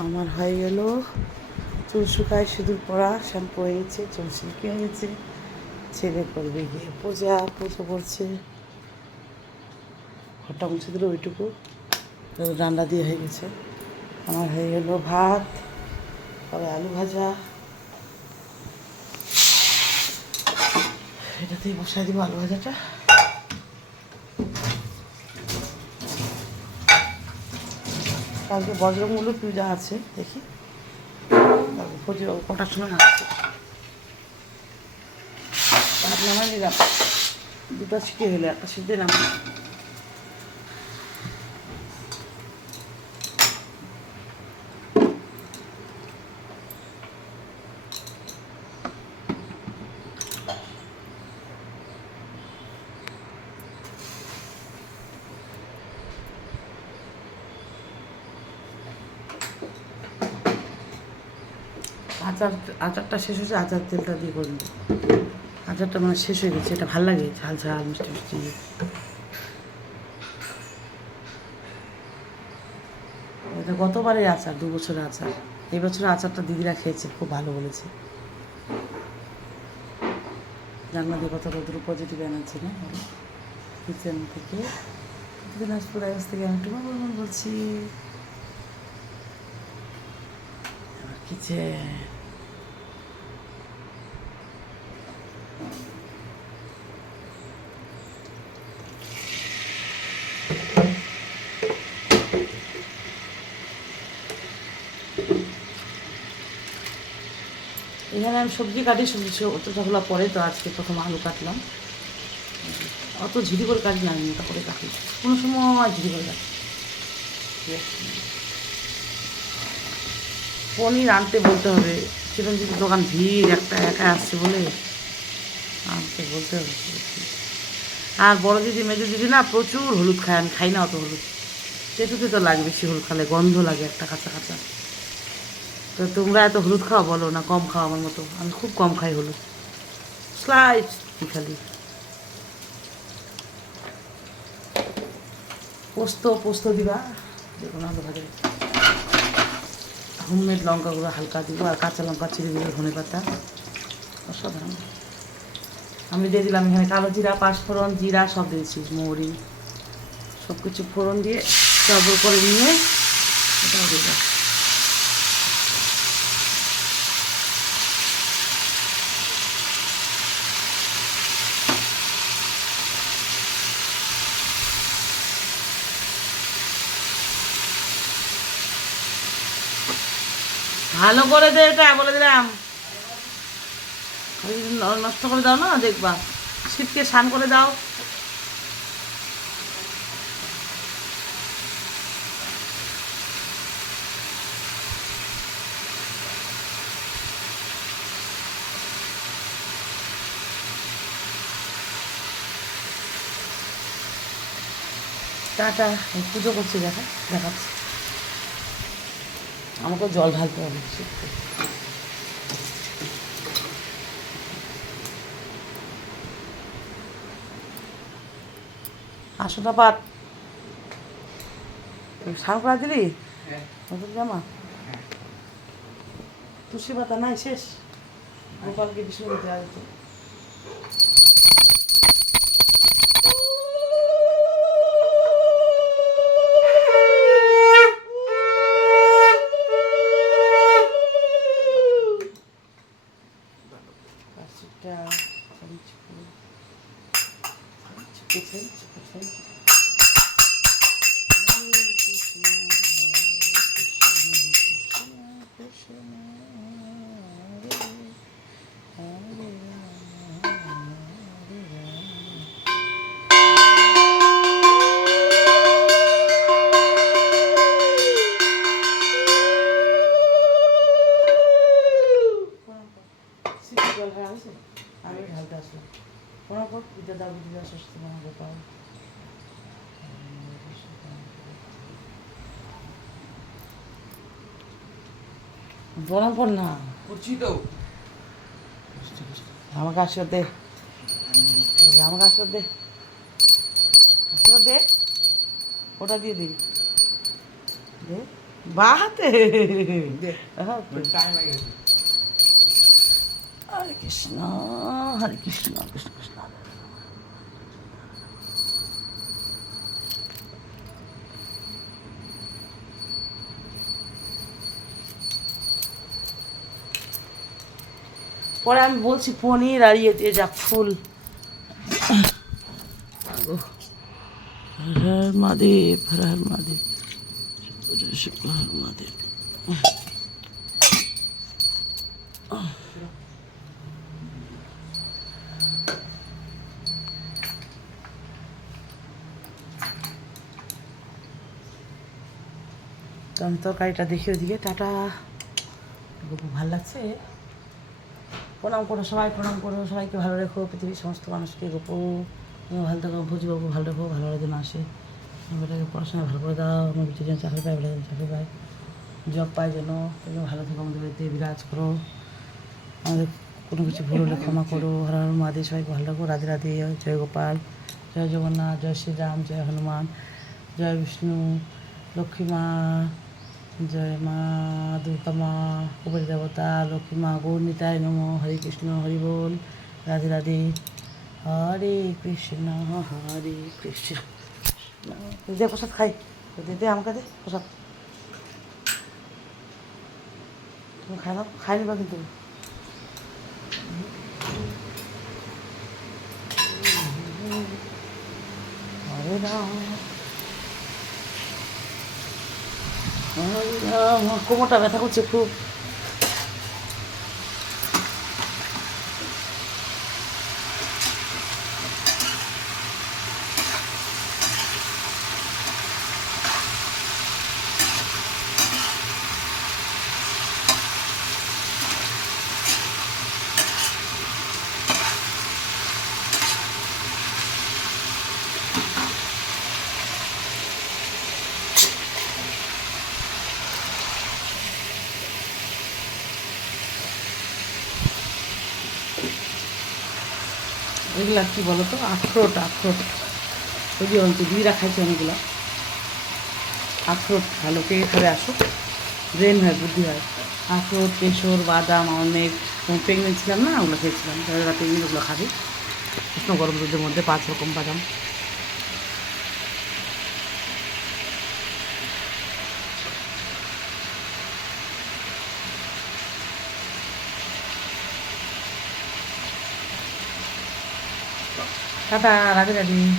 আমার হয়ে গেল চুল শুকায়, সিঁদুর পরা, শ্যাম্পু হয়ে গেছে, চুল সিল্কি হয়ে গেছে। ছেলে করবে গিয়ে পূজা করছে। ঘরটা মুছে দিল ওইটুকু, রান্না দিয়ে হয়ে গেছে। আমার হয়ে গেল ভাত, তবে আলু ভাজা, এটাতেই বসাই দিব আলু ভাজাটা। কালকে বজ্রমূল্য পূজা আছে, দেখি তারপর কটার সময় আসছে। ভাত নামাই নিলাম, দুটো সিটি হলে একটা সিদ্ধে নামাই। আচারটা শেষ হয়েছে, আচার তেলটা দিয়ে করবো। আচারটা মানে শেষ হয়ে গেছে, এটা ভালো লাগে, ঝাল ঝাল মিষ্টি মিষ্টি। এটা গতবারের আচার, 2 বছরের আচার। এই বছরের আচারটা দিদিরা খেয়েছে, খুব ভালো বলেছে। জানলা দিয়ে কত পজিটিভ এনার্জি না। কিচেন থেকে দিনাজপুর কাছ থেকে আমি টুমা বলবন বলছি। কিচেন এখানে আমি সবজি কাটি, অতগুলো পরে তো আজকে প্রথম আলু কাটলাম। অত ঝিরি করে কাটি না, আমি মোটা করে কাটি, কোনো সময় ঝিরি করে কাটি। পনির আনতে বলতে হবে, চিরঞ্জিত দোকান ভিড়, একটা একা আসছে বলে আনতে বলতে হবে। আর বড় দিদি মেজো দিদি না প্রচুর হলুদ খায়, আমি খাই না অত হলুদ। তেতুতে তো লাগে, বেশি হলুদ খালে গন্ধ লাগে একটা কাঁচা কাঁচা। তো তোমরা এত হলুদ খাও বলো না, কম খাও আমার মতো? আমি খুব কম খাই হলুদ, স্লাইড খালি। পোস্ত দিবা, দেখুন আলু ভাজা, হোমমেড লঙ্কাগুলো হালকা দিব, আর কাঁচা লঙ্কা ছিঁড়ে দিবে, ধনে পাতা, অসাধারণ। আমি দিয়ে দিলাম এখানে কালো জিরা, পাঁচফোড়ন, জিরা সব দিয়েছি, মৌরি, সব কিছু ফোড়ন দিয়ে চড়বড় করে নিয়ে এটাও দিয়ে দাও। ভালো করে দে, এটা বলে দিলাম, নষ্ট করে দাও না, দেখবা শীতকে স্নান করে দাও। টাটা, পুজো করছি, দেখাচ্ছি। আমাকে জল ঢালতে হবে শীতকে। আসোটা পাত স্নান করা দিলি, নতুন জামা, তুলসী পাতা নাই, শেষ। গোপালকে বিষ্ণু দিতে আসবে। আমি ঢালতে আসলাম, পড়া পর বিদ্যা ষষ্ঠী মহাগোপাল। প্রণাম কর না, করছি তো। আমাকে আশীর্বাদ দে, আমাকে আশীর্বাদ দে, আশীর্বাদ দে, ওটা দিয়ে দিই দে। বাহাতে দে ওকে। টাইম হয়ে গেছে। হরে কৃষ্ণ, হরে কৃষ্ণ, কৃষ্ণ কৃষ্ণ হরে হরে। পরে আমি বলছি পনির আর ইয়ে দিয়ে যাক ফুল। হর হর মহাদেব, হর হর মহাদেব, শুক্র হর মহাদেব। তো আমি তরকারিটা দেখি ওদিকে। টাটা। খুব ভালো লাগছে। প্রণাম করো সবাই, প্রণাম করো সবাইকে, ভালো রেখো পৃথিবীর সমস্ত মানুষকে। গোপু তুমিও ভালো থাকো, ভুজিবাবু ভালো রেখো, ভালো যেন আসে। বেটাকে পড়াশোনা ভালো করে দাও, আমার বেটি যেন চাকরি পায়, বেটা যেন চাকরি পায়, জব পায় যেন। তুমি ভালো থেকো, আমাদের বাড়িতে বিরাজ করো। আমাদের কোনো কিছু ভুল হলে ক্ষমা করো। হর হর মহাদেব, সবাইকে ভালো রাখো। রাধে রাধে, জয় গোপাল, জয় জগন্নাথ, জয় শ্রীরাম, জয় হনুমান, জয় বিষ্ণু, লক্ষ্মী মা, জয় মা দুর্গা মা, কুবের দেবতা, লক্ষ্মী মা, গৌরনীতায় নম। হরে কৃষ্ণ, হরি বল, রাধে রাধে, হরে কৃষ্ণ, হরে কৃষ্ণ। দে প্রসাদ খাই, দে আমাকে দে প্রসাদ। তুমি খাই নাও, খাই নিবা কিন্তু। হরে রাম, হরে রাম। কোমরটা ব্যথা করছে খুব। এগুলা কী বলো তো, আখরোট, আখরোট। ওই যে অন্ত দিদিরা খাইছে অনেকগুলো আখরোট। ভালো পেয়ে খাবে, আসো, ব্রেন হয়, বুদ্ধি হয়। আখরোট, কেশর, বাদাম, অনেক প্রেগনেন্ট ছিলাম না, ওগুলো খেয়েছিলাম। যারা প্রেগনেন্ট ওগুলো খাবে। উষ্ণ গরম দুধের মধ্যে 5 রকম বাদাম। টাটা, রাধে রাধে।